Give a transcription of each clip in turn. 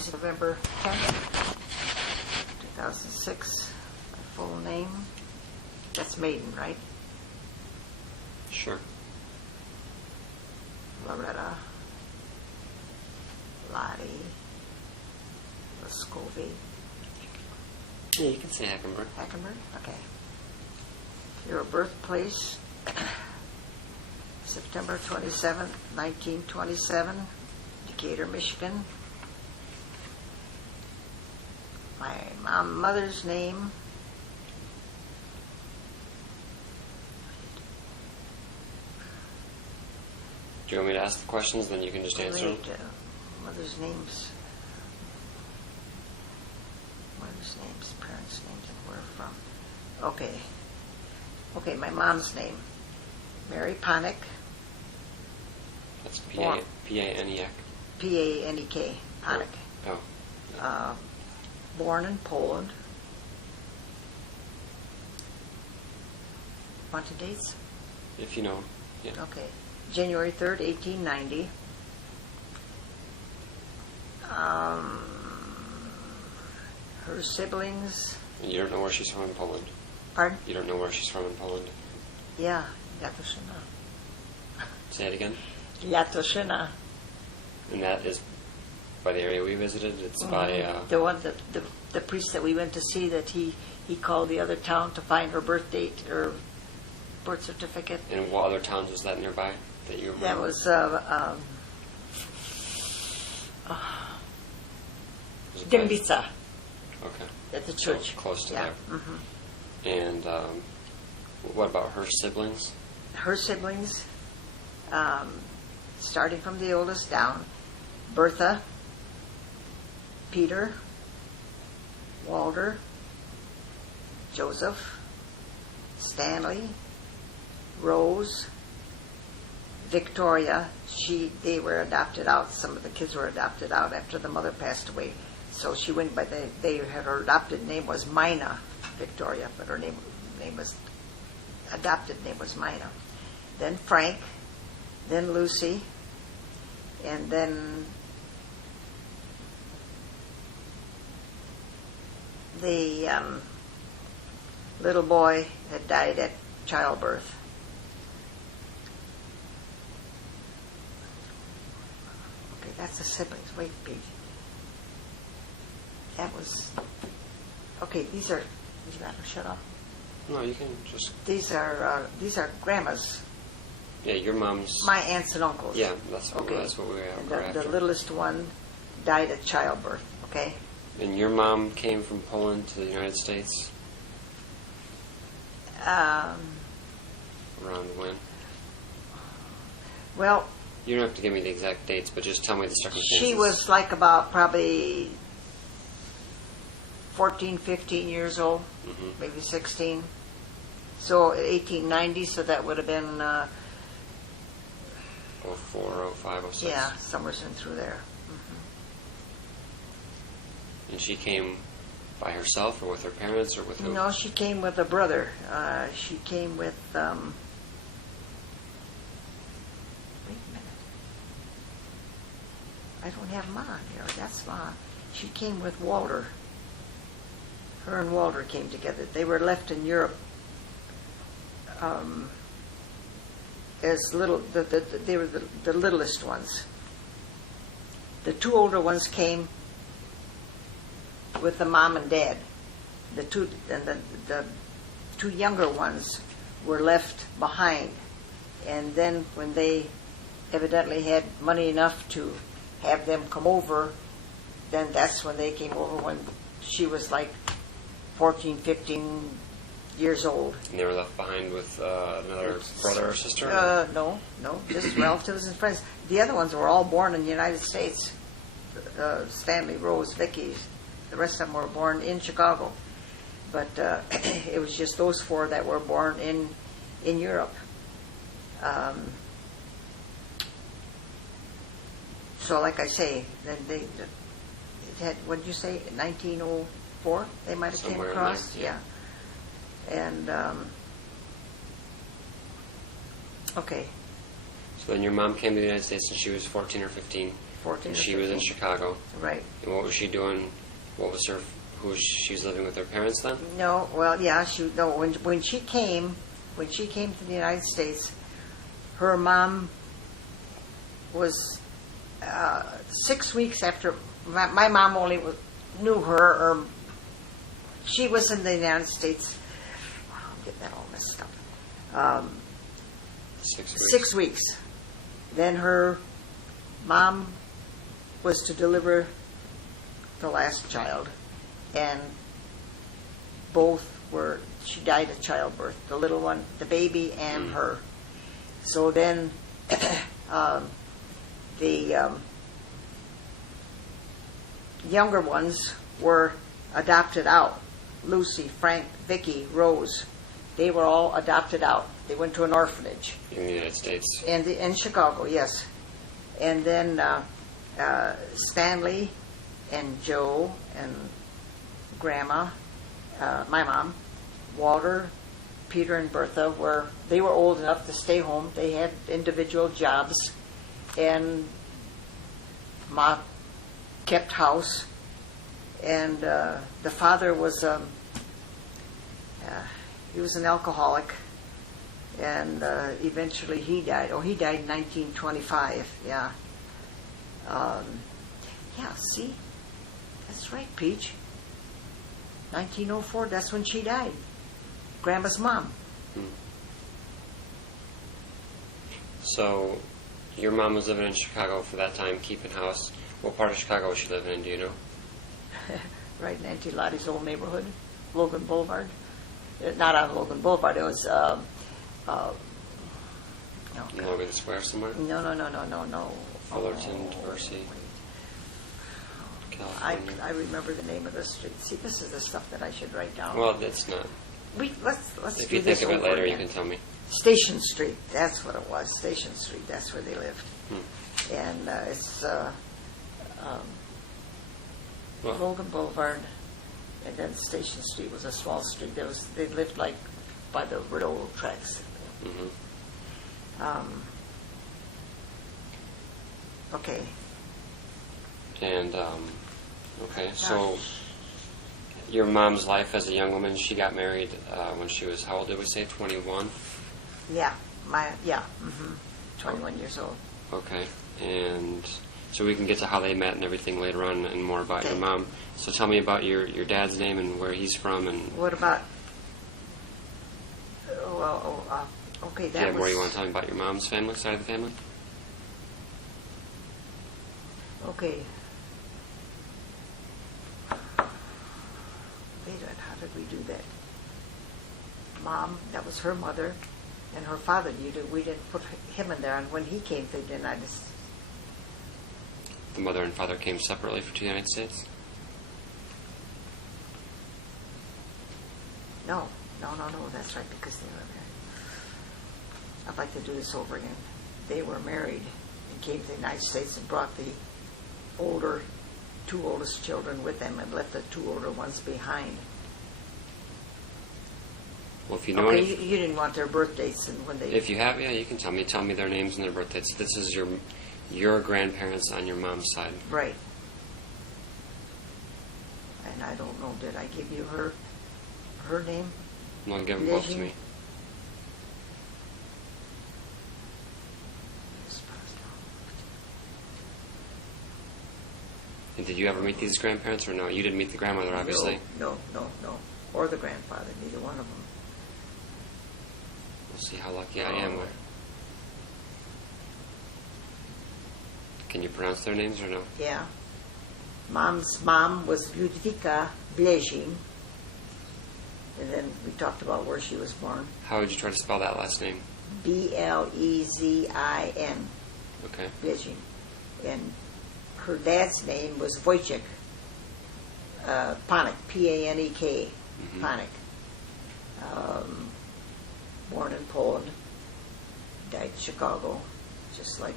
She's November 10th, 2006. My full name. That's maiden, right? Sure. Loretta Laskovy. Yeah, you can say Hackenberg. Hackenberg? Okay. Your birthplace, September 27th, 1927, Decatur, Michigan. My mother's name, Do you want me to ask the questions, then you can just answer them? Mother's names, parents' names, and where from. Okay, my mom's name, Mary Panek, That's P-A-N-E-K. P-A-N-E-K, Panek. Oh. Born in Poland. Want the dates? If you know. Yeah. Okay. January 3rd, 1890. Her siblings. And you don't know where she's from in Poland? Pardon? You don't know where she's from in Poland? Yeah, Yatoszyna. Say it again? Yatoszyna. And that is by the area we visited? It's by... The one, the priest that we went to see, that he called the other town to find her birth date or birth certificate. And what other towns was that nearby that you remember? That was Was it by- Dębica Okay. at the church. So close to yeah. there. Mm-hmm. And what about her siblings? Her siblings, starting from the oldest down, Bertha, Peter, Walter, Joseph, Stanley, Rose, Victoria. They were adopted out. Some of the kids were adopted out after the mother passed away. So she went by her adopted name was Mina Victoria, but her adopted name was Mina. Then Frank, then Lucy, and then the little boy that died at childbirth. Okay, that's the siblings. Wait, Pete. That was... Okay, these are... You got to shut up. No, you can just... These are Grandma's. Yeah, your mom's... My aunts and uncles. Yeah, that's what, Okay. that's what we were And after. the littlest one died at childbirth, okay? And your mom came from Poland to the United States around when? Well, You don't have to give me the exact dates, but just tell me the circumstances. she was like about probably 14, 15 years old, maybe 16. So 1890, so that would have been, 04, 05, 06. yeah, somewhere in through there. And she came by herself or with her parents or with who? No, she came with a brother. She came with, wait a minute. I don't have Ma here. That's Ma. She came with Walter. Her and Walter came together. They were left in Europe as little. They were the littlest ones. The two older ones came with the mom and dad. The two younger ones were left behind. And then when they evidently had money enough to have them come over, then that's when they came over, when she was like 14, 15 years old. And they were left behind with another brother or sister? No, just relatives and friends. The other ones were all born in the United States. Stanley, Rose, Vicky, the rest of them were born in Chicago. But it was just those four that were born in Europe. So like I say, then it had, what did you say, 1904 they might have came Somewhere in across? there, yeah. And, okay. So then your mom came to the United States when she was 14 or 15. 14 or She 15. was in Chicago. Right. And what was she doing? What was her? She was living with her parents then? No, well, yeah, when she came to the United States, her mom was 6 weeks after. My mom only knew her, or she was in the United States. I'll get that all messed up. 6 weeks. 6 weeks. Then her mom was to deliver the last child, and she died at childbirth, the little one, the baby, and her. So then the younger ones were adopted out. Lucy, Frank, Vicky, Rose, they were all adopted out. They went to an orphanage. In the United States. In Chicago, yes. And then Stanley and Joe and Grandma, my mom, Walter, Peter, and Bertha they were old enough to stay home. They had individual jobs, and Ma kept house. And the father was he was an alcoholic, and eventually he died. Oh, he died in 1925. Yeah. Yeah. See, that's right, Peach. 1904. That's when she died. Grandma's mom. So, your mom was living in Chicago for that time, keeping house. What part of Chicago was she living in? Do you know? Right in Auntie Lottie's old neighborhood, Logan Boulevard. Not on Logan Boulevard. It was. In Logan Square somewhere? No. Fullerton, Dorsey, California. I remember the name of the street. See, this is the stuff that I should write down. Well, it's not. Let's If do you this think of it over later, again. you can tell me. Station Street. That's what it was. Station Street. That's where they lived. And it's Well, Logan Boulevard, and then Station Street was a small street. They lived like by the railroad tracks. Okay. And, okay, so your mom's life as a young woman, she got married when she was, how old did we say, 21? Yeah. 21 years old. Okay, and so we can get to how they met and everything later on and more about your mom. So tell me about your dad's name and where he's from and... What about... okay, that Do you have was... more you want to tell me about your mom's family, side of the family? Okay. Wait a minute, how did we do that? Mom, that was her mother, and her father. We didn't put him in there, and when he came to the United States... The mother and father came separately to the United States? No, that's right, because they were married. I'd like to do this over again. They were married and came to the United States and brought the two oldest children with them and left the two older ones behind. Well, if you know Okay, you didn't want their birth dates and when they... If you have, yeah, you can tell me. Tell me their names and their birth dates. This is your grandparents on your mom's side. Right. And I don't know, did I give you her name? No, give them both to me. And did you ever meet these grandparents or no? You didn't meet the grandmother, obviously. No. Or the grandfather, neither one of them. We'll see how lucky I am. Can you pronounce their names or no? Yeah. Mom's mom was Ludwika Blezin. And then we talked about where she was born. How would you try to spell that last name? Blezin. Okay. Blezin. And her dad's name was Wojciech Panek, Panek. Panek. Born in Poland, died in Chicago, just like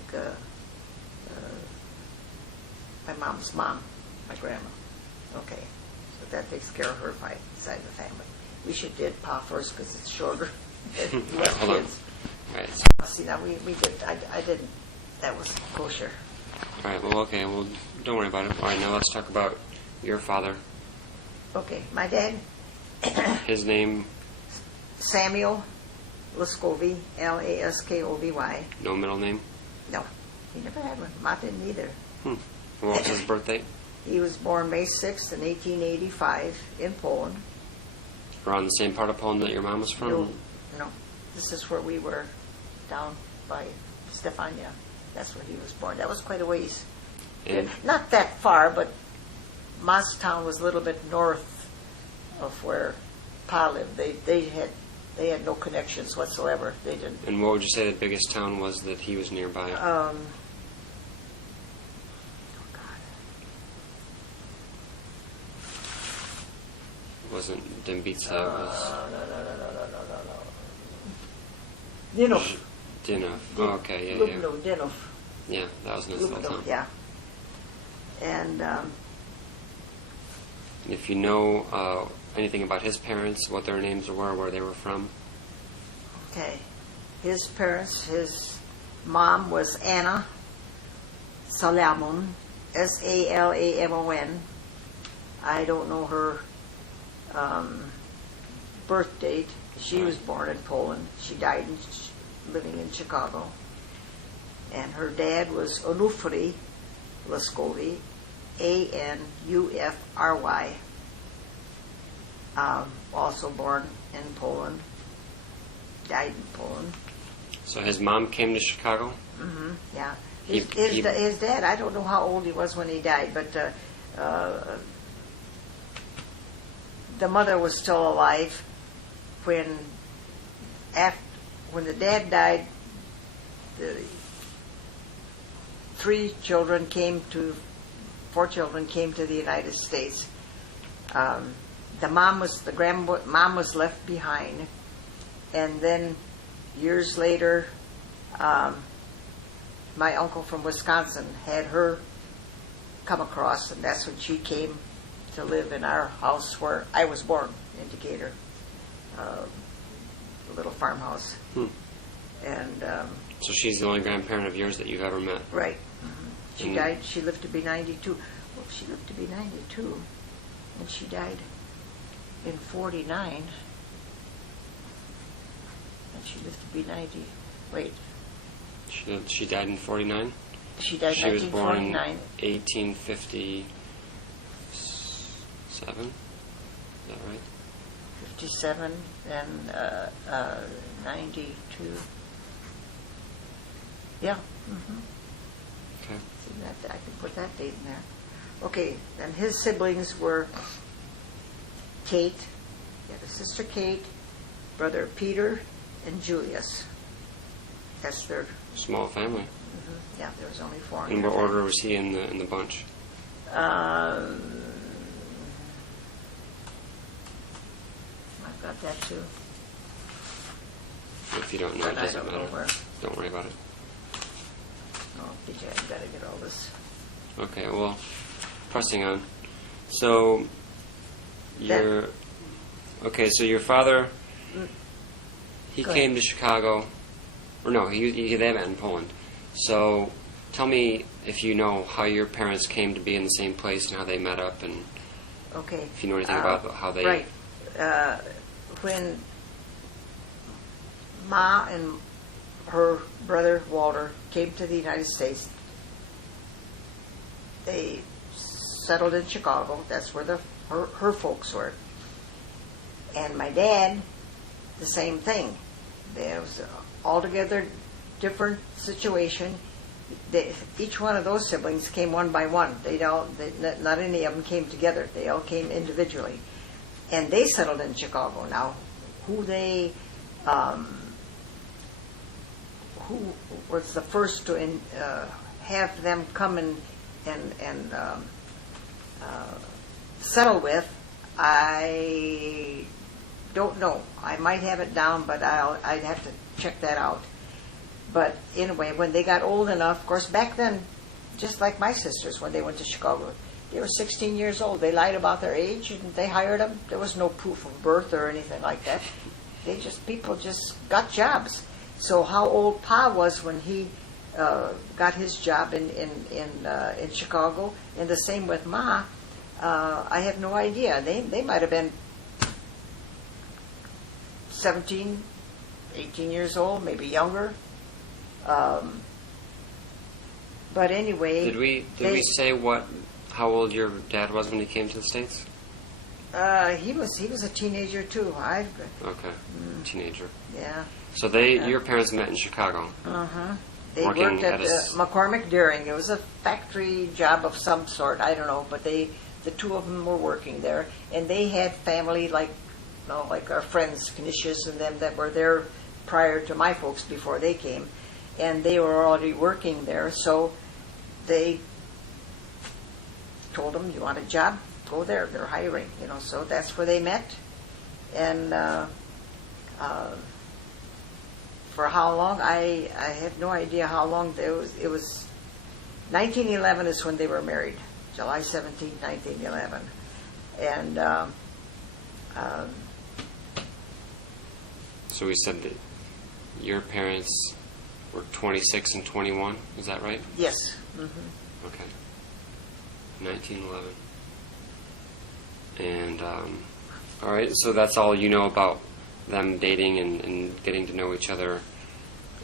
my mom's mom, my grandma. Okay, so that takes care of her side of the family. We should did Pa first because it's shorter. Right, hold on. Right. See, now we did. I didn't. That was kosher. All right. Well, okay. Well, don't worry about it. All right. Now let's talk about your father. Okay, my dad, His name, Samuel Laskovy, Laskoby. no middle name. No, he never had one. Ma didn't either. What was his birthday? He was born May 6th in 1885 in Poland. Around the same part of Poland that your mom was from? No, this is where we were, down by Stefania. That's where he was born. That was quite a ways. And Not that far, but Mosstown was a little bit north of where Pa lived. They had no connections whatsoever. They didn't. And what would you say the biggest town was that he was nearby? Oh It wasn't Dębica, it was Dinov. Dinov. Oh, okay, yeah, yeah. Lubno, Dinov. Yeah, that was in his little Lubno, town. yeah. And And if you know anything about his parents, what their names were, where they were from? okay, his parents, his mom was Anna Salamon, Salamon. I don't know her birth date. She was born in Poland. She died living in Chicago. And her dad was Onufry Laskovy, Anufry, also born in Poland, died in Poland. So his mom came to Chicago? Yeah. He- His dad, I don't know how old he was when he died, but the mother was still alive when the dad died. The four children came to the United States. The grandmom was left behind, and then years later, my uncle from Wisconsin had her come across, and that's when she came to live in our house where I was born, in Decatur, a little farmhouse. And So she's the only grandparent of yours that you've ever met? right, she Mm. died. She lived to be 92. Well, she lived to be 92, and she died in 49. And she lived to be 90. Wait, She died in 49? she died in She was born in 1949. 1857? Is that right? 57 and 92. Yeah. Okay. See that? I can put that date in there. Okay, and his siblings were Kate. He had a sister Kate, brother Peter, and Julius. That's their. Small family. Yeah, there was only four. In what order was he in the bunch? I've got that too. If you don't know, But it I doesn't don't know matter. where. Don't worry about it. Oh, DJ, I've got to get all this. Okay, well, pressing on. So, your your father, he Go came ahead. to Chicago, or no, they met in Poland. So, tell me if you know how your parents came to be in the same place and how they met up, and Okay. if you know anything about how they. Right. When Ma and her brother Walter came to the United States, they settled in Chicago. That's where her folks were. And my dad, the same thing. There was altogether different situation. Each one of those siblings came one by one. Not any of them came together. They all came individually. And they settled in Chicago. Now, who was the first to have them come and settle with, I don't know. I might have it down, but I'd have to check that out. But anyway, when they got old enough, of course, back then, just like my sisters when they went to Chicago, they were 16 years old. They lied about their age, and they hired them. There was no proof of birth or anything like that. People just got jobs. So how old Pa was when he got his job in Chicago, and the same with Ma. I have no idea. They might have been 17, 18 years old, maybe younger. But anyway, Did we say how old your dad was when he came to the States? He was a teenager too. Okay, teenager. Yeah. So your parents met in Chicago. They Working worked at at McCormick Deering. It was a factory job of some sort. I don't know, but the two of them were working there, and they had family like our friends, Canisius and them that were there prior to my folks before they came, and they were already working there. So they told them, "You want a job? Go there. They're hiring." So that's where they met, and for how long I have no idea how long. It was 1911 is when they were married, July 17, 1911, and so we said that your parents were 26 and 21. Is that right? yes. Okay. 1911. And all right, so that's all you know about them dating and getting to know each other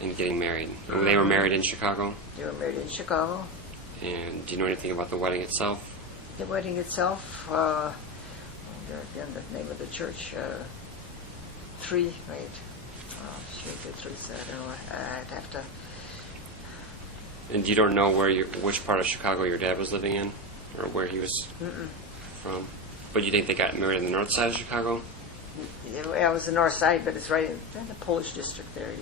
and getting married. They were married in Chicago? They were married in Chicago. And do you know anything about the wedding itself? The wedding itself, again, the name of the church, Three, wait, Teresa, I don't know, I'd have to. And you don't know which part of Chicago your dad was living in, or where he was from? But you think they got married on the north side of Chicago? Yeah, it was the north side, but it's right in the Polish district there,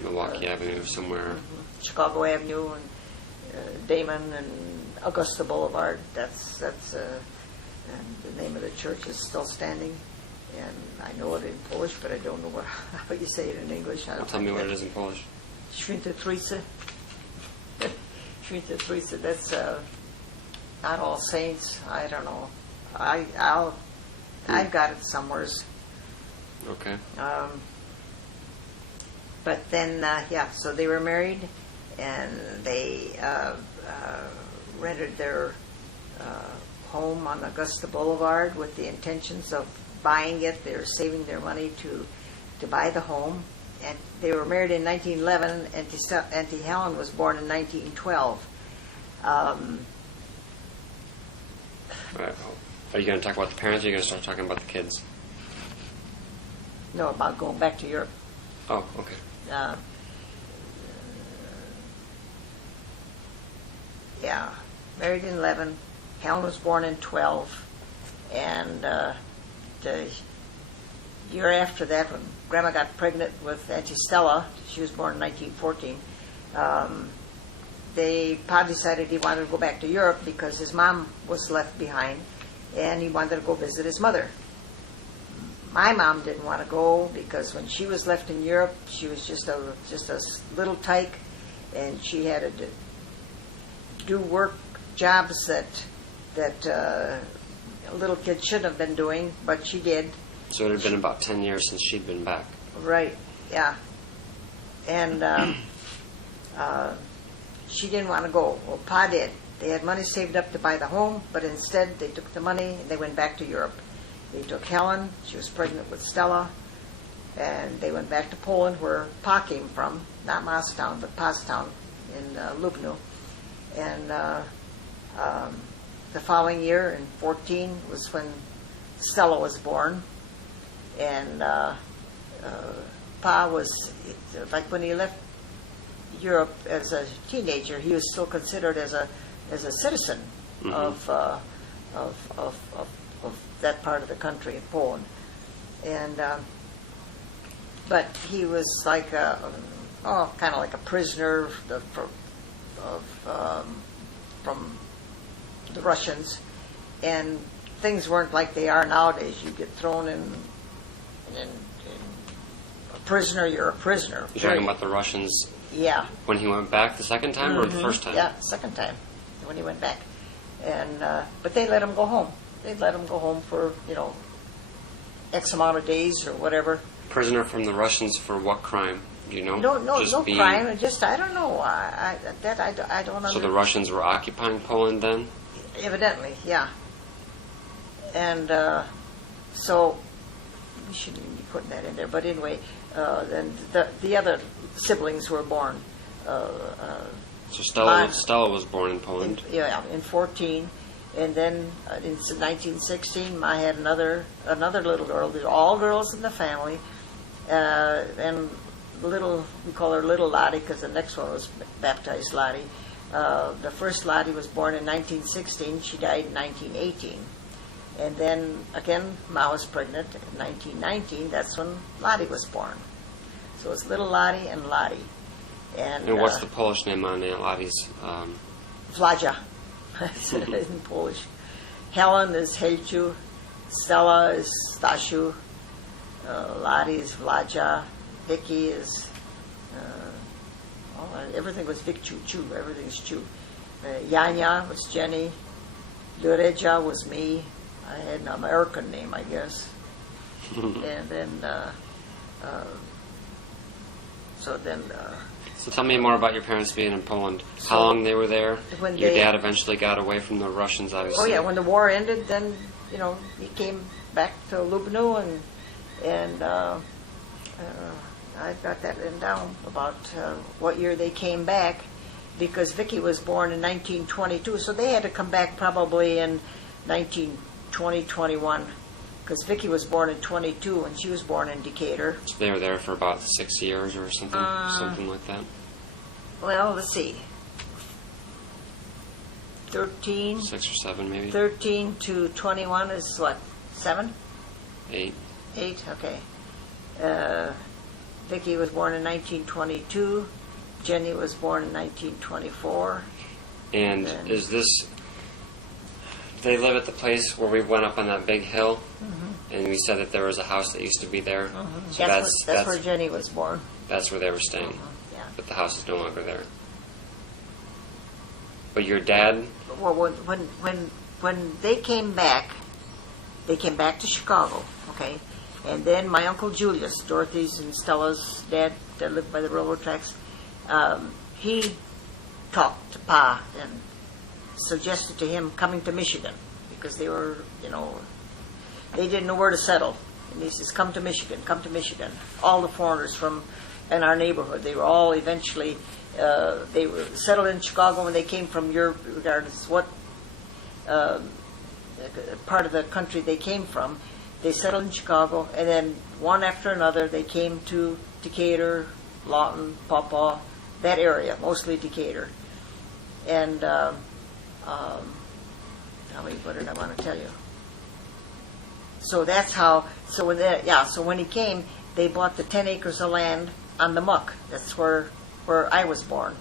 Milwaukee Avenue, somewhere. Chicago Avenue and Damon and Augusta Boulevard. That's and the name of the church is still standing. And I know it in Polish, but I don't know how you say it in English. Tell me what it is in Polish. Święta Trójca. Święta Trójca. That's not All Saints. I don't know. I've got it somewheres. Okay. But then, so they were married, and they rented their home on Augusta Boulevard with the intentions of buying it. They were saving their money to buy the home. And they were married in 1911. Auntie Helen was born in 1912. Right. Are you going to talk about the parents, or are you going to start talking about the kids? No, about going back to Europe. Oh, okay. Yeah, married in 11. Helen was born in 12. And the year after that, when Grandma got pregnant with Auntie Stella, she was born in 1914, Pa decided he wanted to go back to Europe because his mom was left behind, and he wanted to go visit his mother. My mom didn't want to go because when she was left in Europe, she was just a little tyke, and she had to do work jobs that a little kid shouldn't have been doing, but she did. So it had been about 10 years since she'd been back. Right, yeah. And she didn't want to go. Well, Pa did. They had money saved up to buy the home, but instead they took the money and they went back to Europe. They took Helen. She was pregnant with Stella. And they went back to Poland, where Pa came from. Not Mostown, but Pastown in Lubno. And the following year, in 14, was when Stella was born. And Pa was, like when he left Europe as a teenager, he was still considered as a citizen of that part of the country, in Poland. And but he was like kind of like a prisoner from the Russians, and things weren't like they are nowadays. You get thrown in a prisoner, you're a prisoner. You're talking about the Russians? Yeah. When he went back the second time or the first time? Yeah, second time when he went back. And but they let him go home. They let him go home for X amount of days or whatever. Prisoner from the Russians for what crime? Do you know? No Just being- crime. Just I don't know. I don't So the understand. Russians were occupying Poland then? Evidently, yeah. And so we shouldn't even be putting that in there. But anyway, then the other siblings were born. So Mine- Stella was born in Poland. In 14, and then in 1916, I had another little girl. They're all girls in the family, and we call her Little Lottie because the next one was baptized Lottie. The first Lottie was born in 1916. She died in 1918. And then again, Ma was pregnant in 1919. That's when Lottie was born. So it's Little Lottie and Lottie. And what's the Polish name on Aunt Lottie's? Vlaja. In Polish. Helen is Helciu. Stella is Stasiu. Lottie is Vlaja. Vicky is... everything was Vicchu, Chu. Everything's Chu. Yanya was Jenny. Loretta was me. I had an American name, I guess. And then... So tell me more about your parents being in Poland. So How long they were there? when Your they- dad eventually got away from the Russians, obviously. Oh yeah, when the war ended, then he came back to Lubno, and I've got that written down about what year they came back, because Vicky was born in 1922, so they had to come back probably in 1920, 21, because Vicky was born in 22 and she was born in Decatur. So they were there for about 6 years or something like that. Well, let's see, 13 6 or 7 maybe. to 21 is what, 7? 8. 8, okay. Vicky was born in 1922. Jenny was born in 1924. And then- is this... They live at the place where we went up on that big hill, and we said that there was a house that used to be there. So That's where Jenny was born. that's where they were staying. Yeah. But the house is no longer there. But your dad... Well, when they came back to Chicago, okay? And then my Uncle Julius, Dorothy's and Stella's dad that lived by the railroad tracks, he talked to Pa and suggested to him coming to Michigan because they were, they didn't know where to settle. And he says, come to Michigan, come to Michigan. All the foreigners from in our neighborhood, they were all eventually, they were settled in Chicago when they came from Europe, regardless what part of the country they came from. They settled in Chicago, and then one after another, they came to Decatur, Lawton, Pawpaw, that area, mostly Decatur. And what did I want to tell you? So that's how. So when he came, they bought the 10 acres of land on the Muck. That's where I was born.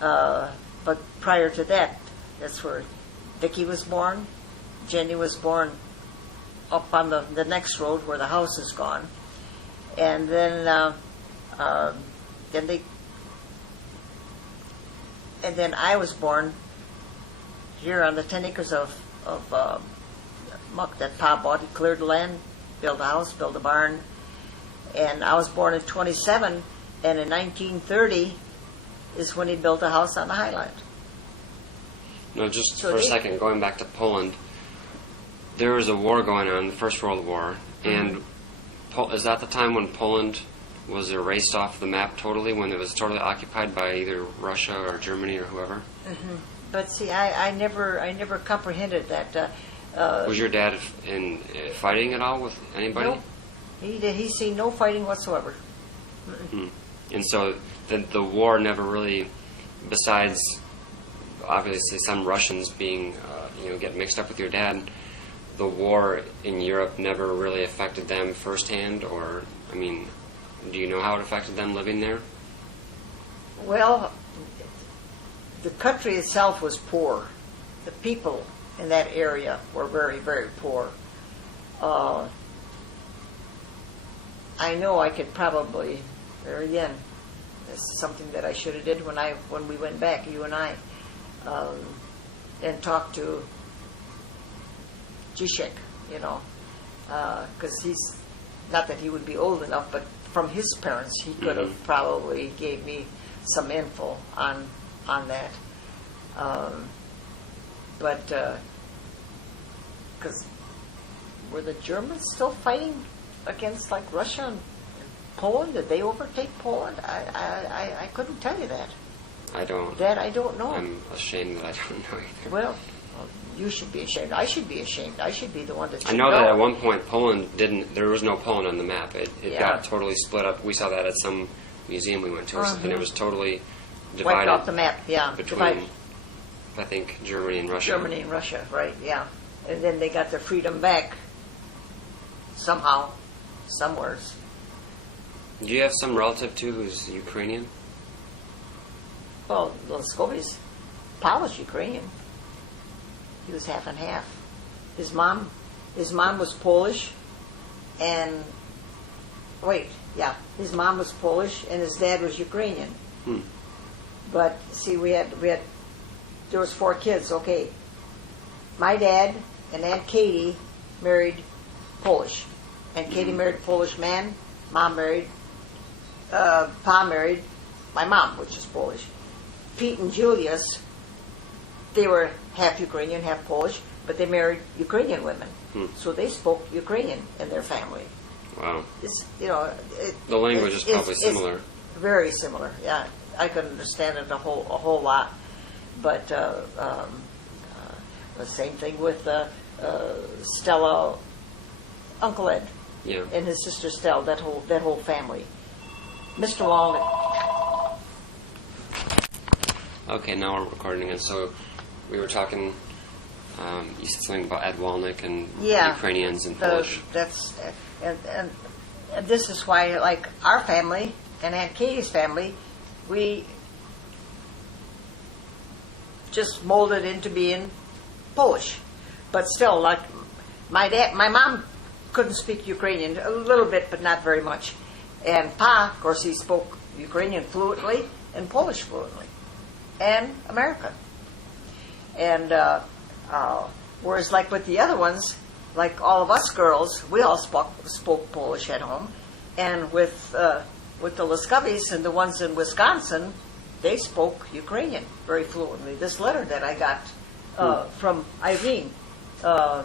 But prior to that, that's where Vicky was born. Jenny was born up on the next road where the house is gone, and then I was born here on the 10 acres of muck that Pa bought. He cleared the land, built a house, built a barn, and I was born in 27, and in 1930 is when he built a house on the Highland. No, just So for a they- second, going back to Poland, there was a war going on, the First World War, and is that the time when Poland was erased off the map totally, when it was totally occupied by either Russia or Germany or whoever? But see, I never comprehended that. Was your dad in fighting at all with anybody? No, he's seen no fighting whatsoever. And so the war never really, besides obviously some Russians being, get mixed up with your dad, the war in Europe never really affected them firsthand, or, do you know how it affected them living there? Well, the country itself was poor. The people in that area were very, very poor. I know I could probably, there again, this is something that I should have did when we went back, you and I, and talked to Zizek, because he's, not that he would be old enough, but from his parents, he could have probably gave me some info on that. But because were the Germans still fighting against like Russia and Poland? Did they overtake Poland? I couldn't tell you that. I don't. That I don't know. I'm ashamed that I don't know either. Well, you should be ashamed. I should be ashamed. I should be the one that should I know that at one point Poland didn't. There was no Poland on the map. It got totally split up. We saw that at some museum we went to, and it was totally divided. Wiped off the map. Yeah, between divided. I think Germany and Russia. Germany and Russia, right? Yeah, and then they got their freedom back somehow, somewheres. Do you have some relative too who's Ukrainian? Well, Laskovys, Pa was Ukrainian. He was half and half. His mom was Polish, and his mom was Polish, and his dad was Ukrainian. But see, there was 4 kids. Okay, my dad and Aunt Katie married Polish, and Katie married a Polish man. Pa married my mom, which is Polish. Pete and Julius, they were half Ukrainian, half Polish, but they married Ukrainian women. So they spoke Ukrainian in their family. Wow. It's, the language is probably similar. It's very similar, yeah. I could understand it a whole lot. But the same thing with Stella, Uncle Ed, and his sister Stella, that whole family. Mr. Walnut. Okay, now we're recording again. So we were talking. You said something about Ed Walnick and Ukrainians and Polish. And this is why, like our family and Aunt Katie's family, we just molded into being Polish. But still, like my mom couldn't speak Ukrainian, a little bit, but not very much. And Pa, of course, he spoke Ukrainian fluently and Polish fluently, and American. And whereas, like with the other ones, like all of us girls, we all spoke Polish at home, and with the Laskovys and the ones in Wisconsin, they spoke Ukrainian very fluently. This letter that I got from Irene, and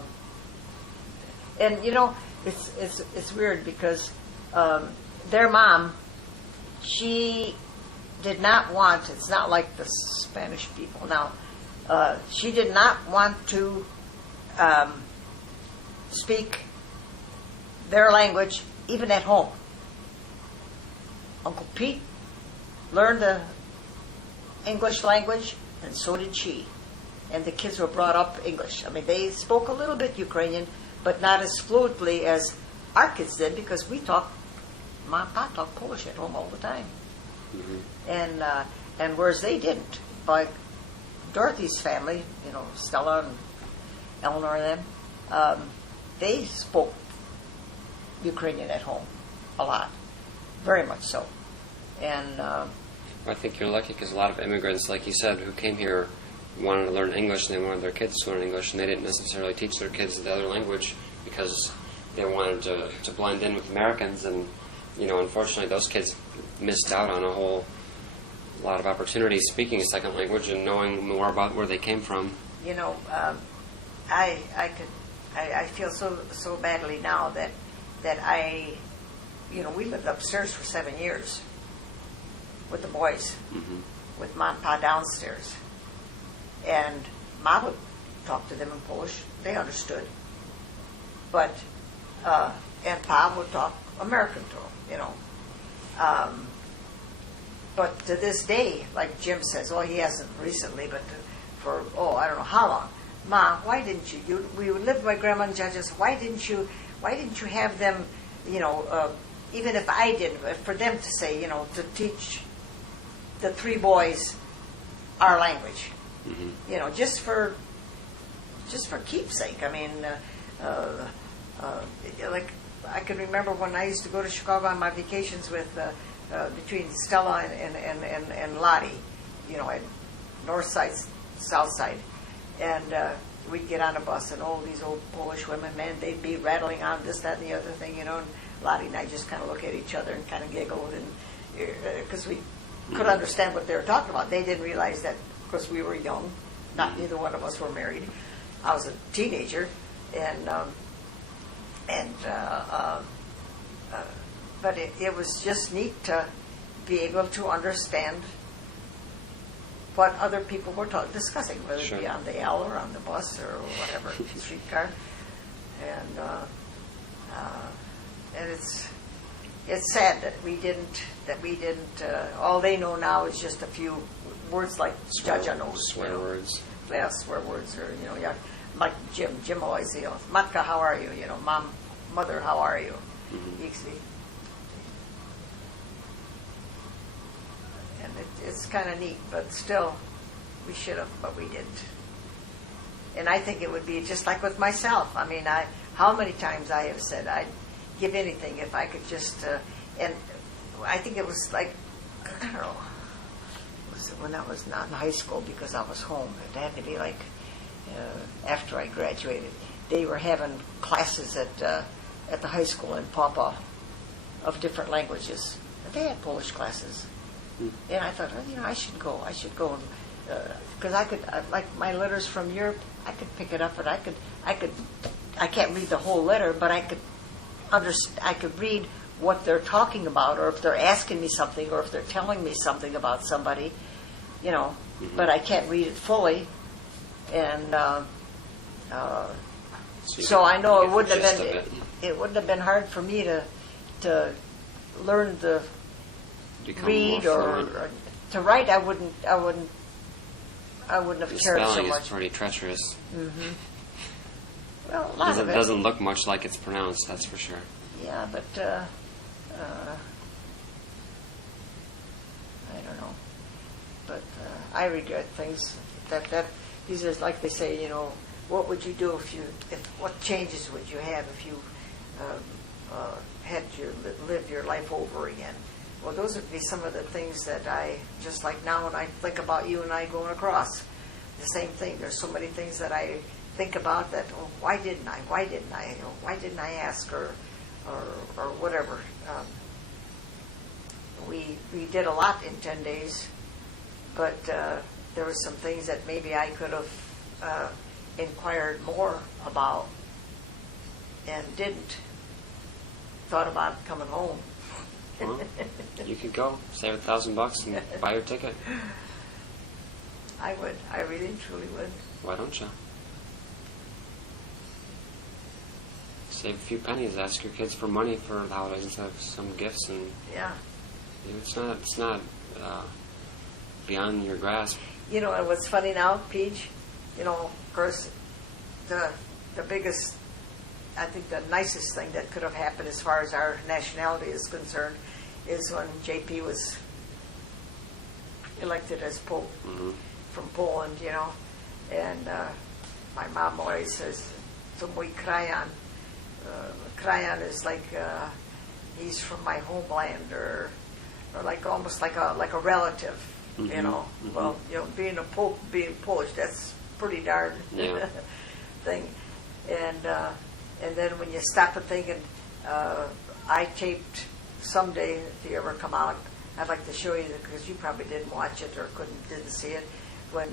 it's weird because their mom, she did not want. It's not like the Spanish people now. She did not want to speak their language even at home. Uncle Pete learned the English language, and so did she. And the kids were brought up English. I mean, they spoke a little bit Ukrainian, but not as fluently as our kids did, because Mom and Pa talked Polish at home all the time. And whereas they didn't. Like Dorothy's family, Stella and Eleanor and them, they spoke Ukrainian at home a lot, very much so. And I think you're lucky because a lot of immigrants, like you said, who came here wanted to learn English, and they wanted their kids to learn English, and they didn't necessarily teach their kids the other language because they wanted to blend in with Americans, and unfortunately those kids missed out on a whole lot of opportunities speaking a second language and knowing more about where they came from. I feel so badly now that we lived upstairs for 7 years with the boys, with Mom and Pa downstairs, and Mom would talk to them in Polish. They understood, but and Pa would talk American to them, But to this day, like Jim says, he hasn't recently, but for I don't know how long. Ma, why didn't you? We lived with my grandma and judges. Why didn't you have them? Even if I didn't, for them to say, to teach the 3 boys our language. Just for keepsake. I mean, like I can remember when I used to go to Chicago on my vacations with. Between Stella and Lottie, at north side, south side. And we'd get on a bus and these old Polish women, man, they'd be rattling on this, that, and the other thing, and Lottie and I just kind of look at each other and kind of giggled, and because we could understand what they were talking about. They didn't realize that, of course, we were young. Neither one of us were married. I was a teenager, but it was just neat to be able to understand what other people were discussing, whether it be on the L or on the bus or whatever, streetcar, and it's sad that we didn't. All they know now is just a few words like judge on those swear words. Yeah, swear words, or yeah, like Jim. Jim always, Matka, how are you? Mom, mother, how are you? And it's kind of neat, but still, we should have, but we didn't. And I think it would be just like with myself. I mean, how many times I have said I'd give anything if I could just, and I think it was like, I don't know, was it when I was not in high school because I was home. It had to be like after I graduated. They were having classes at the high school in Papa of different languages. They had Polish classes. And I thought, I should go. Because I could, like my letters from Europe, I could pick it up, and I can't read the whole letter, but I could read what they're talking about, or if they're asking me something, or if they're telling me something about somebody, but I can't read it fully. And so I know it wouldn't have been hard for me to learn the read or to write. I wouldn't have the cared so spelling much. is pretty treacherous. Well, a lot of It it doesn't look much like it's pronounced, that's for sure. Yeah, but I don't know. But I regret things that these are, like they say, what would you do what changes would you have if you had to live your life over again? Well, those would be some of the things that I, just like now when I think about you and I going across, the same thing. There's so many things that I think about that, why didn't I? Why didn't I ask, or whatever. We did a lot in 10 days, but there were some things that maybe I could have inquired more about and didn't. Thought about coming home. Well, you could go save $1,000 and buy your ticket. I would. I really and truly would. Why don't you? Save a few pennies. Ask your kids for money for the holidays instead of some gifts, and yeah, it's not beyond your grasp. And what's funny now, Peach? Of course, the biggest, I think the nicest thing that could have happened as far as our nationality is concerned is when JP was elected as Pope from Poland, and my mom always says, to mój krajan. Krajan is like he's from my homeland, or like almost like a relative, Well, being a Pope, being Polish, that's pretty darn thing. And then when you stop and think, I taped someday, if you ever come out, I'd like to show you, because you probably didn't watch it or didn't see it, when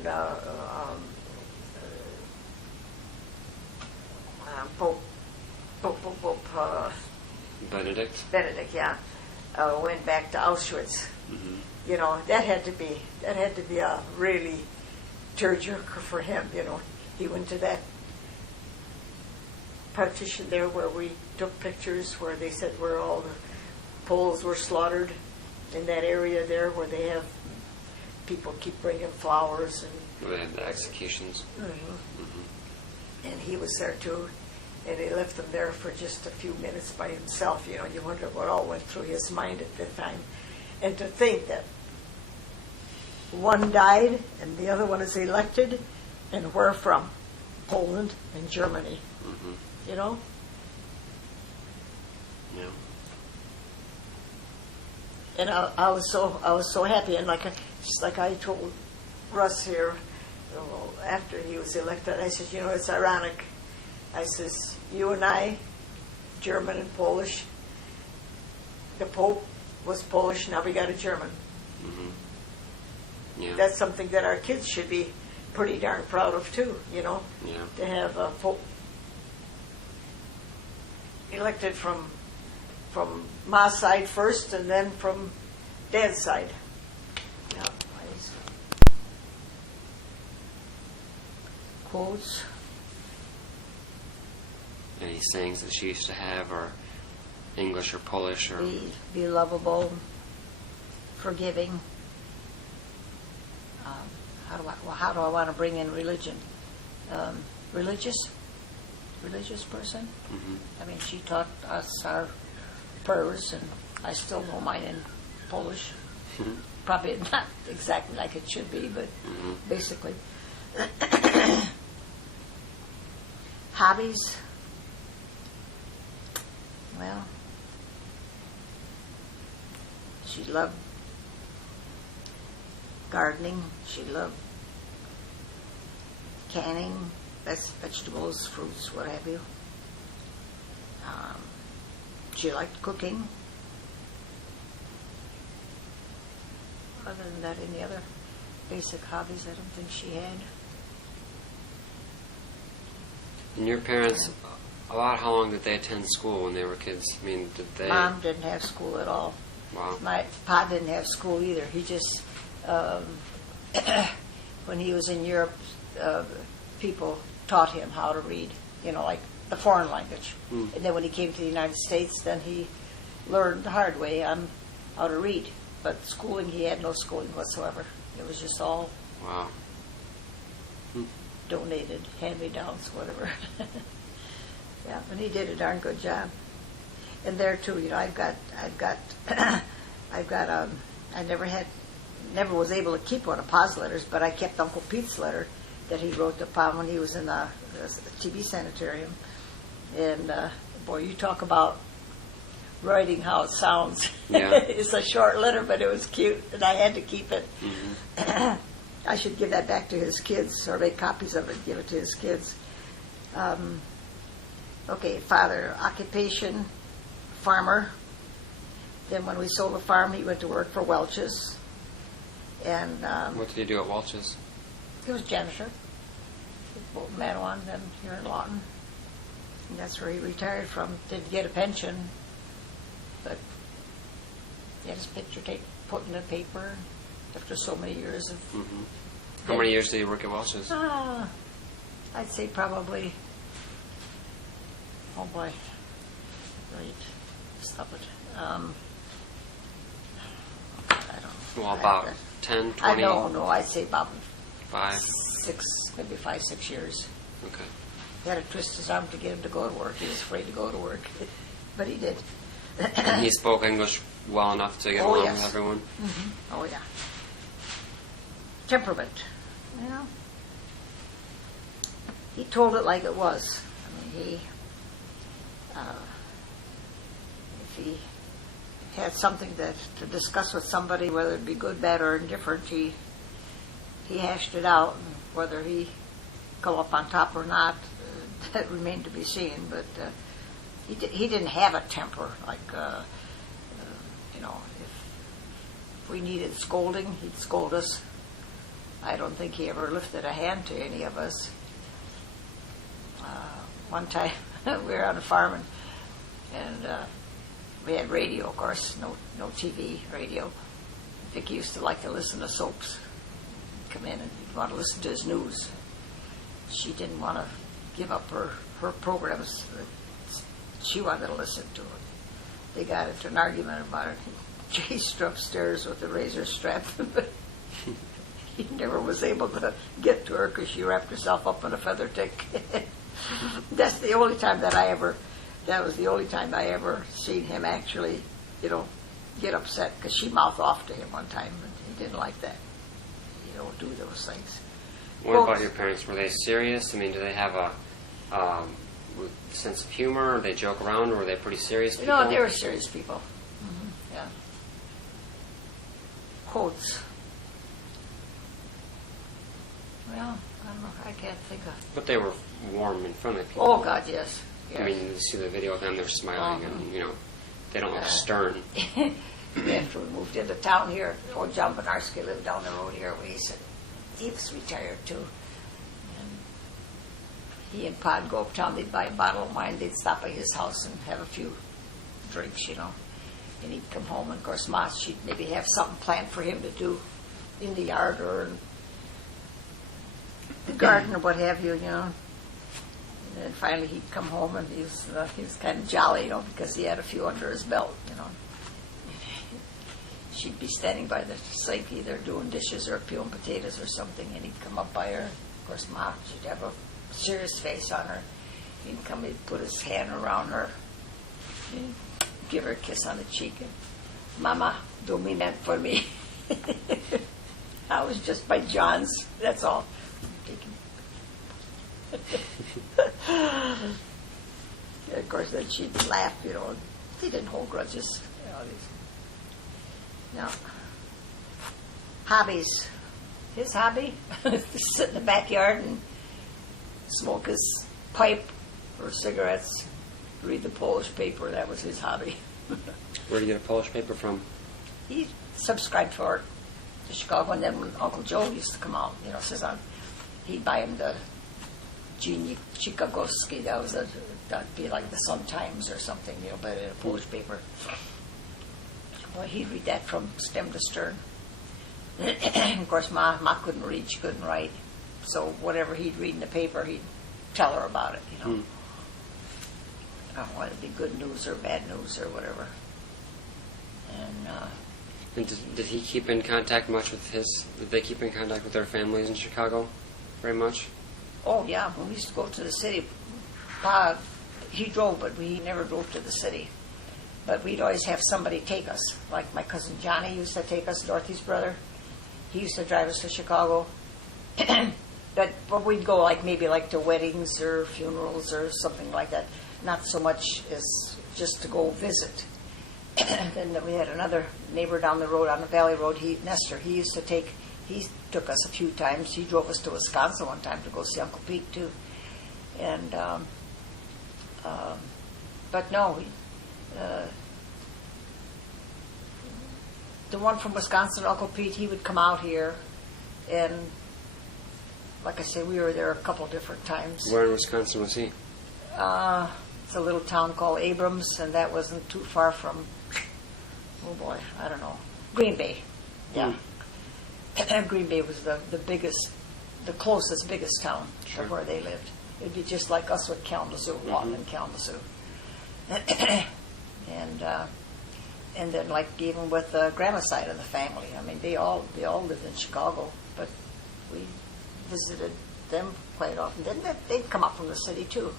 Pope Benedict, went back to Auschwitz. That had to be a really tearjerker for him. He went to that partition there where we took pictures, where they said where all the Poles were slaughtered, in that area there where they have people keep bringing flowers and they had the executions. And he was there too, and they left him there for just a few minutes by himself. You wonder what all went through his mind at that time, and to think that one died and the other one is elected, and where from? Poland and Germany. Yeah. And I was so happy, and just like I told Russ here, well, after he was elected, I said, it's ironic. I says, you and I, German and Polish, the Pope was Polish, now we got a German. Mm-hmm. Yeah. That's something that our kids should be pretty darn proud of too, Yeah. to have a Pope elected from Ma's side first and then from Dad's side. Yeah, nice. Quotes. Any sayings that she used to have, or English or Polish, or Be lovable, forgiving. How do I want to bring in religion? Religious person. Mm-hmm. I mean, she taught us our prayers, and I still know mine in Polish. Mm-hmm. Probably not exactly like it should be, but Mm-hmm. basically. Hobbies. Well, she loved gardening. She loved canning, vegetables, fruits, what have you. She liked cooking. Other than that, any other basic hobbies I don't think she had. And your parents, about how long did they attend school when they were kids? I mean, did they? Mom didn't have school at all. Wow. My pa didn't have school either. He just, when he was in Europe, people taught him how to read, like the foreign language. Mm. And then when he came to the United States, then he learned the hard way on how to read. But schooling, he had no schooling whatsoever. It was just all Wow. donated, hand-me-downs, whatever. Yeah, and he did a darn good job. And there too, I never was able to keep one of Pa's letters, but I kept Uncle Pete's letter that he wrote to Pa when he was in the TB sanitarium. And boy, you talk about writing how it sounds. Yeah. It's a short letter, but it was cute, and I had to keep it. Mm-hmm. I should give that back to his kids, or make copies of it and give it to his kids. Okay, father, occupation, farmer. Then when we sold the farm, he went to work for Welch's. And What did you do at Welch's? he was janitor, both in Manawan, then here in Lawton. And that's where he retired from. Didn't get a pension, but he had his picture put in the paper after so many years of... Mm-hmm. How many years did you work at Welch's? I'd say probably... Oh boy. Right. Stop it. I don't know. Well, about 10, 20? No, I'd say about 5? 6, maybe 5, 6 years. Okay. He had to twist his arm to get him to go to work. He was afraid to go to work, but he did. And he spoke English well enough to get along with everyone? Mm-hmm. Oh, yeah. Temperament. He told it like it was. I mean, if he had something to discuss with somebody, whether it be good, bad, or indifferent, he hashed it out. And whether he come up on top or not, that remained to be seen. But he didn't have a temper. Like, if we needed scolding, he'd scold us. I don't think he ever lifted a hand to any of us. One time we were on a farm and we had radio, of course, no TV, radio. Vicky used to like to listen to soaps. Come in and he'd want to listen to his news. She didn't want to give up her programs that she wanted to listen to. They got into an argument about it. He chased her upstairs with a razor strap. He never was able to get to her because she wrapped herself up in a feather tick. That was the only time I ever seen him actually, get upset, because she mouthed off to him one time, and he didn't like that. You don't do those things. What about your parents? Were they serious? I mean, do they have a sense of humor? Or they joke around, or were they pretty serious people? No, they were serious people. Mm-hmm. Yeah. Quotes. Well, I don't know. I can't think of. But they were warm in front of people. Oh God, yes. I mean, you see the video of them, they're smiling, and, they don't look stern. After we moved into town here, old John Benarski lived down the road here. He was retired too. And he and Pod'd go uptown, they'd buy a bottle of wine, they'd stop at his house and have a few drinks, And he'd come home, and of course, Ma, she'd maybe have something planned for him to do in the yard or in the garden or what have you, And then finally he'd come home, and he was kind of jolly, because he had a few under his belt, She'd be standing by the sink either doing dishes or peeling potatoes or something, and he'd come up by her. Of course, Ma, she'd have a serious face on her. He'd put his hand around her and give her a kiss on the cheek. And, Mama, do me that for me. I was just by John's, that's all. Yeah, of course, then she'd laugh, They didn't hold grudges. No. Hobbies. His hobby? Sit in the backyard and smoke his pipe or cigarettes, read the Polish paper. That was his hobby. Where do you get a Polish paper from? He subscribed for it to Chicago, and then when Uncle Joe used to come out, he'd buy him the Dziennik Chicagowski. That'd be like the Sun-Times or something, but in a Polish paper. Well, he'd read that from stem to stern. Of course, Ma couldn't read, she couldn't write. So whatever he'd read in the paper, he'd tell her about it, I don't know whether it be good news or bad news or whatever. And did he keep in contact much with did they keep in contact with their families in Chicago very much? Oh, yeah. When we used to go to the city, Pa, he drove, but we never drove to the city. But we'd always have somebody take us. Like my cousin Johnny used to take us, Dorothy's brother. He used to drive us to Chicago. But we'd go maybe to weddings or funerals or something like that. Not so much as just to go visit. Then we had another neighbor down the road on the Valley Road, Nestor. He took us a few times. He drove us to Wisconsin one time to go see Uncle Pete too. And but no, the one from Wisconsin, Uncle Pete, he would come out here, and like I say, we were there a couple different times. Where in Wisconsin was he? It's a little town called Abrams, and that wasn't too far from, oh boy, I don't know, Green Bay. Yeah. Green Bay was the biggest, the closest, biggest town of where they lived. It'd be just like us with Kalamazoo, Lawton and Kalamazoo. And then even with the grandma's side of the family, I mean, they all lived in Chicago, but we visited them quite often. Then they'd come up from the city too.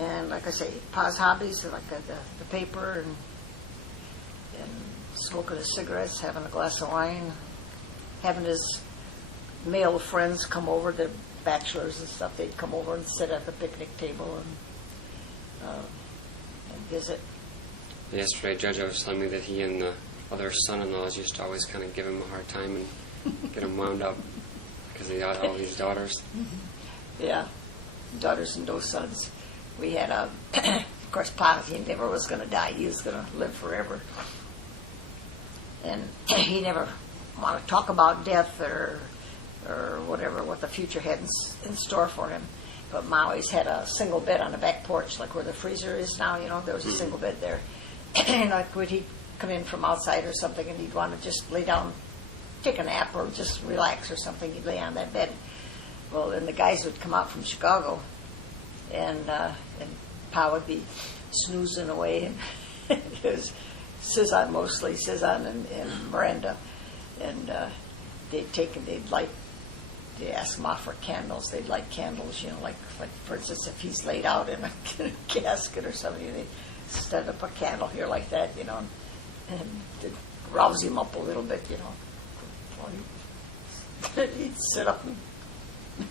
And like I say, Pa's hobbies are like the paper and smoking his cigarettes, having a glass of wine, having his male friends come over, the bachelors and stuff. They'd come over and sit at the picnic table and visit. Yesterday, Judge was telling me that he and the other son-in-laws used to always kind of give him a hard time and get him wound up because he had all these daughters. Yeah, daughters and no sons. We had of course, Pa, he never was going to die. He was going to live forever. And he never wanted to talk about death or whatever, what the future had in store for him. But Ma always had a single bed on the back porch, like where the freezer is now, there was a single bed there. And when he'd come in from outside or something and he'd want to just lay down, take a nap or just relax or something, he'd lay on that bed. Well, then the guys would come out from Chicago, and Pa would be snoozing away, and it was Cezanne mostly, Cezanne and Miranda, and they ask Ma for candles. They'd light candles, like for instance, if he's laid out in a casket or something, they'd set up a candle here like that, and they'd rouse him up a little bit, He'd sit up and,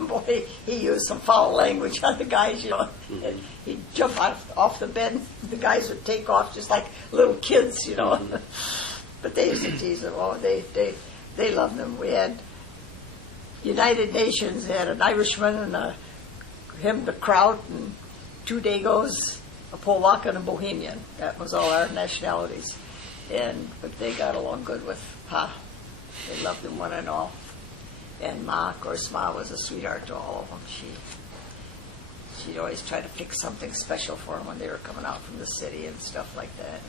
boy, he used some foul language on the guys, And he'd jump off the bed, and the guys would take off just like little kids, But they used to tease him. Oh, They loved him. We had United Nations, they had an Irishman and him, the Kraut, and 2 Dagos, a Polak, and a Bohemian. That was all our nationalities. But they got along good with Pa. They loved him one and all. And Ma, of course, Ma was a sweetheart to all of them. She'd always try to fix something special for them when they were coming out from the city and stuff like that.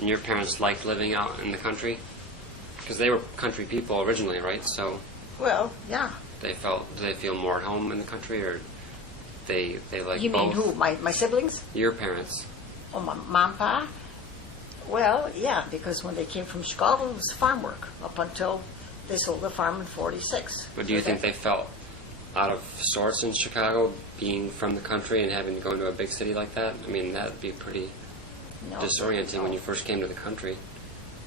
And your parents liked living out in the country? Because they were country people originally, right? So Well, yeah. do they feel more at home in the country, or they like You mean both? who? My siblings? Your parents. Oh, my mom, Pa? Well, yeah, because when they came from Chicago, it was farm work up until they sold the farm in '46. But do you think they felt out of sorts in Chicago, being from the country and having to go into a big city like that? I mean, that would be pretty disorienting when you first came to the country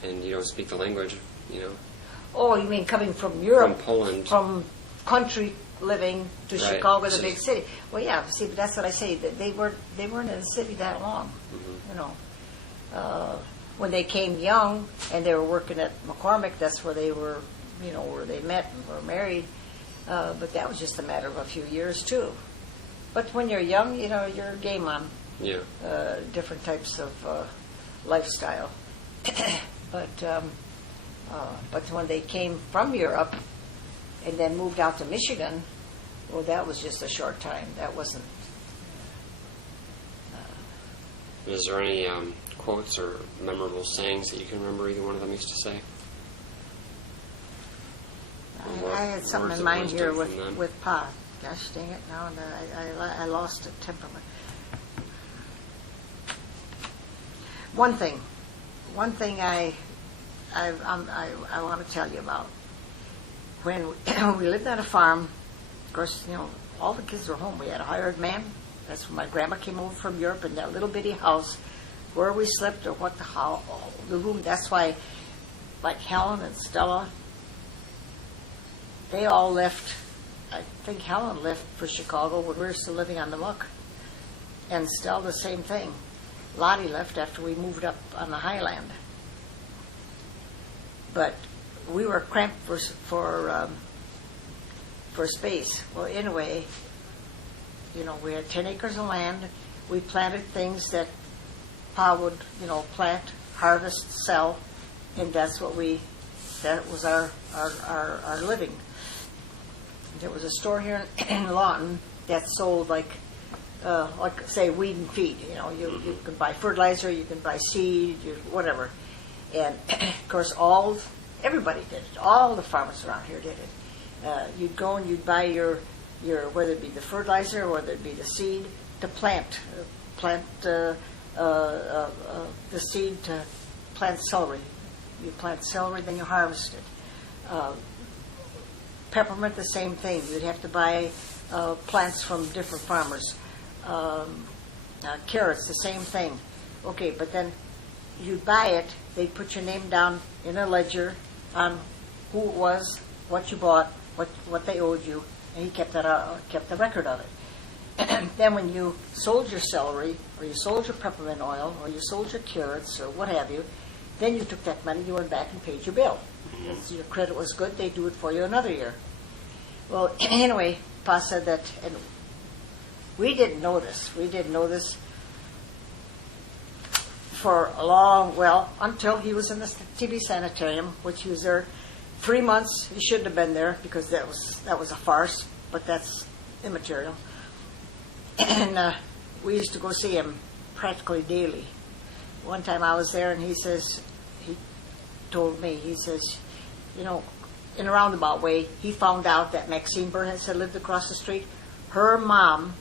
and you don't speak the language, you know. Oh, you mean coming from Europe? From Poland. From country living to Right. Chicago, the So- big city. Well, yeah, see, but that's what I say, that they weren't in the city that long, Mm-hmm. you know. When they came young and they were working at McCormick, that's where they were, you know, where they met and were married. But that was just a matter of a few years, too. But when you're young, you know, you're game on Yeah. different types of lifestyle. But when they came from Europe and then moved out to Michigan, well, that was just a short time. That wasn't. Is there any quotes or memorable sayings that you can remember either one of them used to say? I had something Words in of mind here wisdom from them. with Pa. Gosh dang it! Now I lost a temperament. One thing I want to tell you about. When we lived on a farm, of course, you know, all the kids were home. We had a hired man. That's when my grandma came over from Europe in that little bitty house where we slept or the room. That's why, like Helen and Stella, they all left. I think Helen left for Chicago when we were still living on the muck. And Stella, the same thing. Lottie left after we moved up on the highland. But we were cramped for space. Well, anyway, you know, we had 10 acres of land. We planted things that Pa would, you know, plant, harvest, sell, and that was our living. There was a store here in Lawton that sold like say weed and feed. You know, you can buy fertilizer, you can buy seed, whatever. And of course, everybody did it. All the farmers around here did it. You'd go and you'd buy your whether it be the fertilizer or whether it be the seed to plant the seed to plant celery. You plant celery, then you harvest it. Peppermint, the same thing. You'd have to buy plants from different farmers. Carrots, the same thing. Okay, but then you'd buy it, they'd put your name down in a ledger on who it was, what you bought, what they owed you, and he kept the record of it. Then when you sold your celery, or you sold your peppermint oil, or you sold your carrots, or what have you, then you took that money, you went back and paid your bill. If your credit was good, they'd do it for you another year. Well, anyway, Pa said that, and we didn't know this. We didn't know this for until he was in the TB sanitarium, which he was there 3 months. He shouldn't have been there because that was a farce, but that's immaterial. And we used to go see him practically daily. One time I was there, and he told me, he says, you know, in a roundabout way, he found out that Maxine Burns had lived across the street. Her mom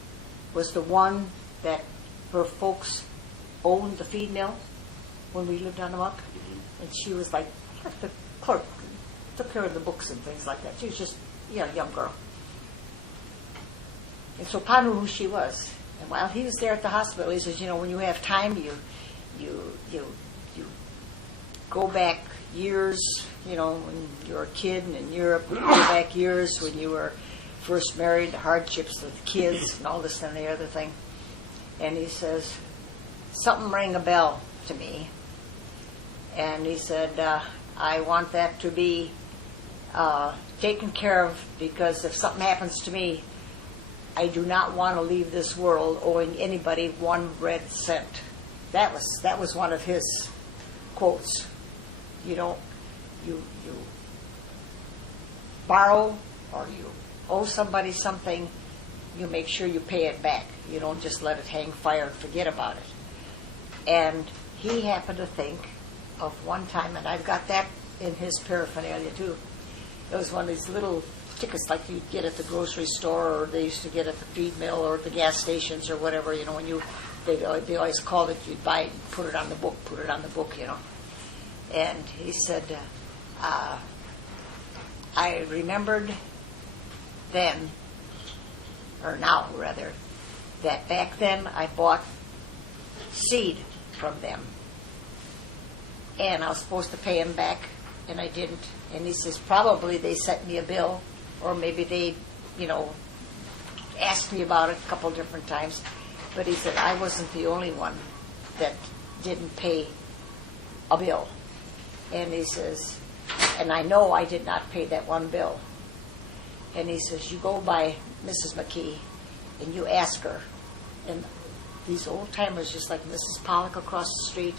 was the one that her folks owned the feed mill when we lived on the muck. And she was like the clerk, took care of the books and things like that. She was just, you know, a young girl. And so Pa knew who she was. And while he was there at the hospital, he says, you know, when you have time, you go back years, you know, when you were a kid and in Europe, you go back years when you were first married, the hardships with kids and all this and the other thing. And he says, something rang a bell to me. And he said, I want that to be taken care of, because if something happens to me, I do not want to leave this world owing anybody 1 red cent. That was one of his quotes. You don't you borrow or you owe somebody something, you make sure you pay it back. You don't just let it hang fire and forget about it. And he happened to think of one time, and I've got that in his paraphernalia too. It was one of these little tickets like you'd get at the grocery store, or they used to get at the feed mill or the gas stations or whatever, when they always called it, you'd buy it and put it on the book, And he said, I remembered then, or now rather, that back then I bought seed from them. And I was supposed to pay him back, and I didn't. And he says, probably they sent me a bill, or maybe they, asked me about it a couple different times. But he said, I wasn't the only one that didn't pay a bill. And he says, and I know I did not pay that one bill. And he says, you go by Mrs. McKee and you ask her. And these old timers, just like Mrs. Pollock across the street,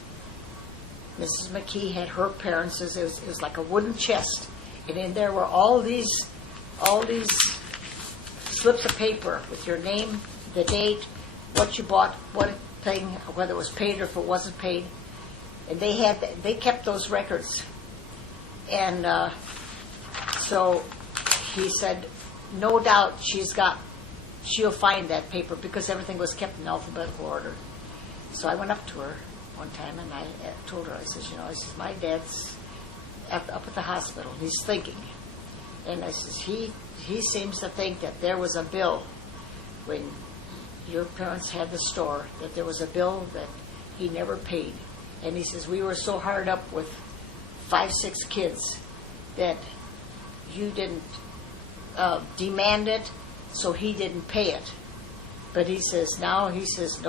Mrs. McKee had her parents, it was like a wooden chest. And in there were all these slips of paper with your name, the date, what you bought, what thing, whether it was paid or if it wasn't paid. And they kept those records. And so he said, no doubt she'll find that paper, because everything was kept in alphabetical order. So I went up to her one time and I told her, I says, my dad's up at the hospital. He's thinking. And I says, he seems to think that there was a bill when your parents had the store, that there was a bill that he never paid. And he says, we were so hard up with 5, 6 kids that you didn't demand it, so he didn't pay it. But he says, no. He says,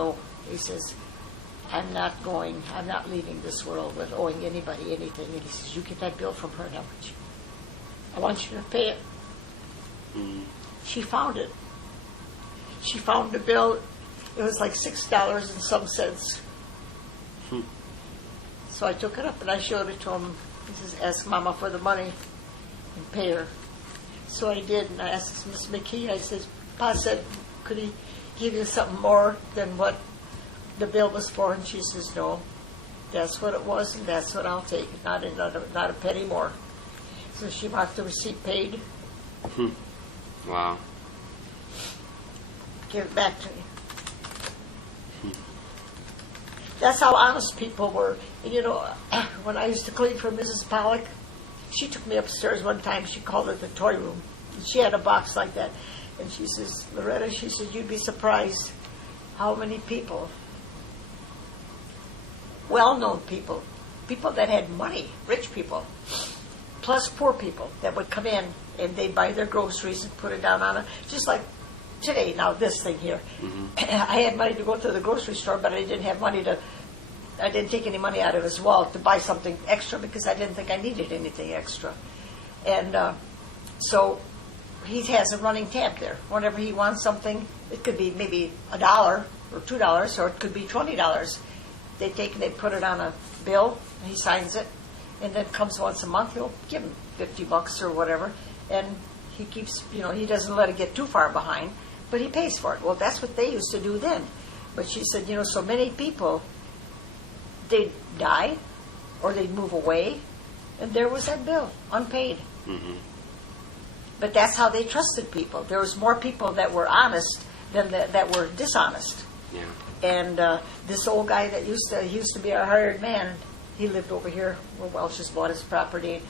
I'm not leaving this world with owing anybody anything. And he says, you get that bill from her now. I want you to pay it. Mm. She found it. She found the bill. It was like $6 and some cents. Hmm. So I took it up and I showed it to him. He says, ask Mama for the money and pay her. So I did, and I asked Miss McKee, I said, Pa said, could he give you something more than what the bill was for? And she says, no, that's what it was, and that's what I'll take, not a penny more. So she marked the receipt paid. Hmm. Wow. Give it back to me. That's how honest people were. And when I used to clean for Mrs. Pollock, she took me upstairs one time. She called it the toy room. And she had a box like that. And she says, Loretta, she said, you'd be surprised how many people, well-known people, people that had money, rich people, plus poor people that would come in and they'd buy their groceries and put it down on it, just like today, now this thing here. Mm-hmm. I had money to go to the grocery store, but I didn't have money I didn't take any money out of his wallet to buy something extra because I didn't think I needed anything extra. And so he has a running tab there. Whenever he wants something, it could be maybe $1 or $2, or it could be $20. They take and they put it on a bill, and he signs it, and then comes once a month, he'll give him $50 or whatever, and he keeps, he doesn't let it get too far behind, but he pays for it. Well, that's what they used to do then. But she said, so many people, they'd die or they'd move away, and there was that bill, unpaid. Mm-hmm. But that's how they trusted people. There was more people that were honest than that were dishonest. Yeah. And this old guy that he used to be our hired man, he lived over here where Welch's bought his property.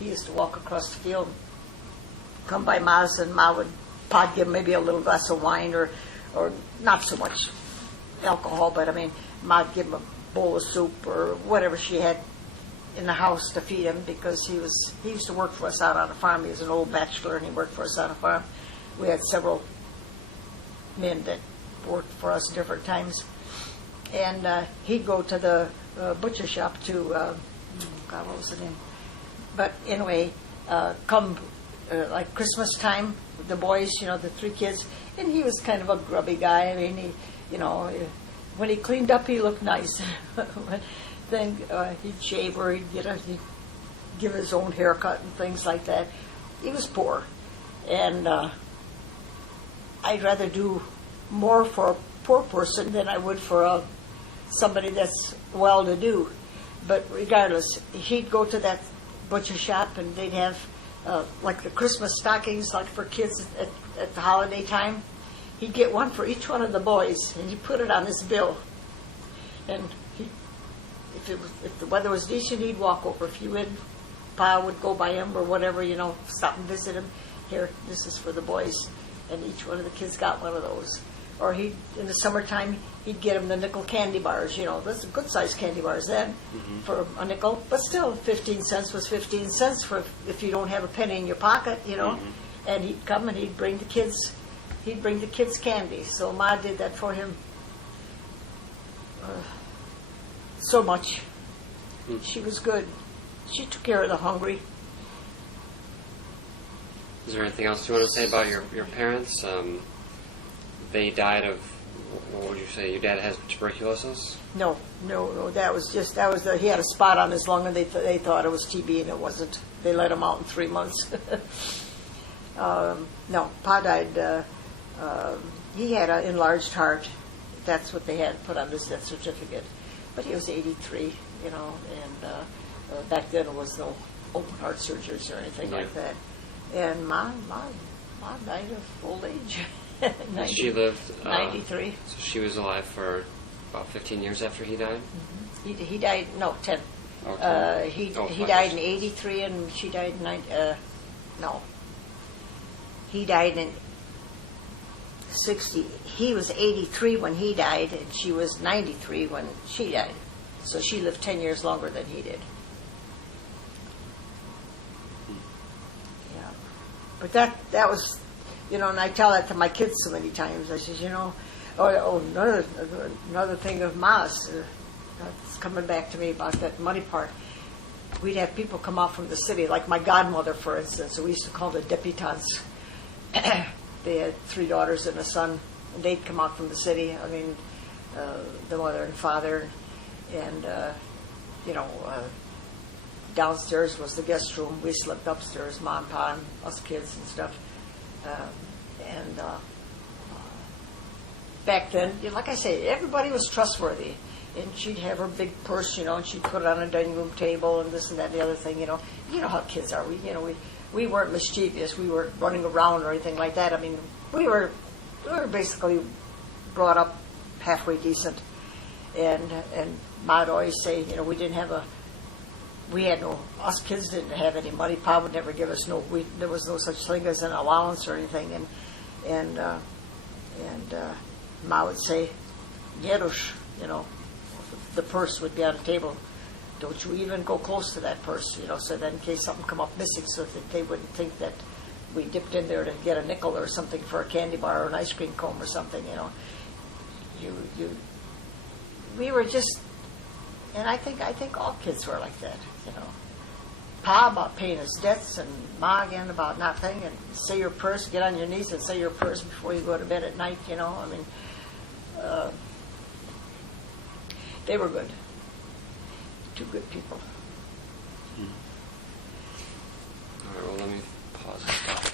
He used to walk across the field, come by Ma's, and Ma would give him maybe a little glass of wine or not so much alcohol, but Ma'd give him a bowl of soup or whatever she had in the house to feed him, because he used to work for us out on a farm. He was an old bachelor and he worked for us on a farm. We had several men that worked for us different times, and he'd go to the butcher shop to God, what was the name? But anyway, come like Christmas time, the boys, the 3 kids, and he was kind of a grubby guy. I mean, when he cleaned up, he looked nice. Then he'd shave or he'd give his own haircut and things like that. He was poor, and I'd rather do more for a poor person than I would for somebody that's well-to-do. But regardless, he'd go to that butcher shop and they'd have like the Christmas stockings, like for kids at the holiday time. He'd get one for each one of the boys, and he'd put it on his bill. And if the weather was decent, he'd walk over. If you would, Pa would go by him or whatever, stop and visit him. Here, this is for the boys. And each one of the kids got one of those. Or in the summertime, he'd get them the nickel candy bars. Those are good-sized candy bars then for a nickel. But still, 15 cents was 15 cents for if you don't have a penny in your pocket, And he'd come and he'd bring the kids candy. So Ma did that for him so much. She was good. She took care of the hungry. Is there anything else you want to say about your parents? They died of, what would you say, your dad has tuberculosis? No. He had a spot on his lung and they thought it was TB and it wasn't. They let him out in 3 months. No, Pa died, he had an enlarged heart. That's what they had put on his death certificate. But he was 83, and back then there was no open heart surgeries or anything like that. And Ma died of old age. She lived 93. So she was alive for about 15 years after he died? Mm-hmm. He died, 10. Okay. He died in 83 and she died in he died in 60. He was 83 when he died and she was 93 when she died. So she lived 10 years longer than he did. Yeah. But that was, and I tell that to my kids so many times. I says, another thing of Ma's, that's coming back to me about that money part. We'd have people come out from the city, like my godmother, for instance. So we used to call them debutantes. They had 3 daughters and a son, and they'd come out from the city. I mean, the mother and father, and downstairs was the guest room. We slept upstairs, Ma and Pa and us kids and stuff. Back then, like I say, everybody was trustworthy. And she'd have her big purse, and she'd put it on a dining room table and this and that and the other thing, You know how kids are. We weren't mischievous. We weren't running around or anything like that. I mean, we were basically brought up halfway decent. And Ma'd always say, us kids didn't have any money. Pa would never give us there was no such thing as an allowance or anything. And Ma would say, Jerush, the purse would be on the table. Don't you even go close to that purse, so that in case something come up missing, so that they wouldn't think that we dipped in there to get a nickel or something for a candy bar or an ice cream cone or something, We were just, and I think all kids were like that, Pa about paying his debts, and Ma again about not paying, and say your prayers, get on your knees and say your prayers before you go to bed at night, I mean, they were good. 2 good people. All right, well, let me pause and stop.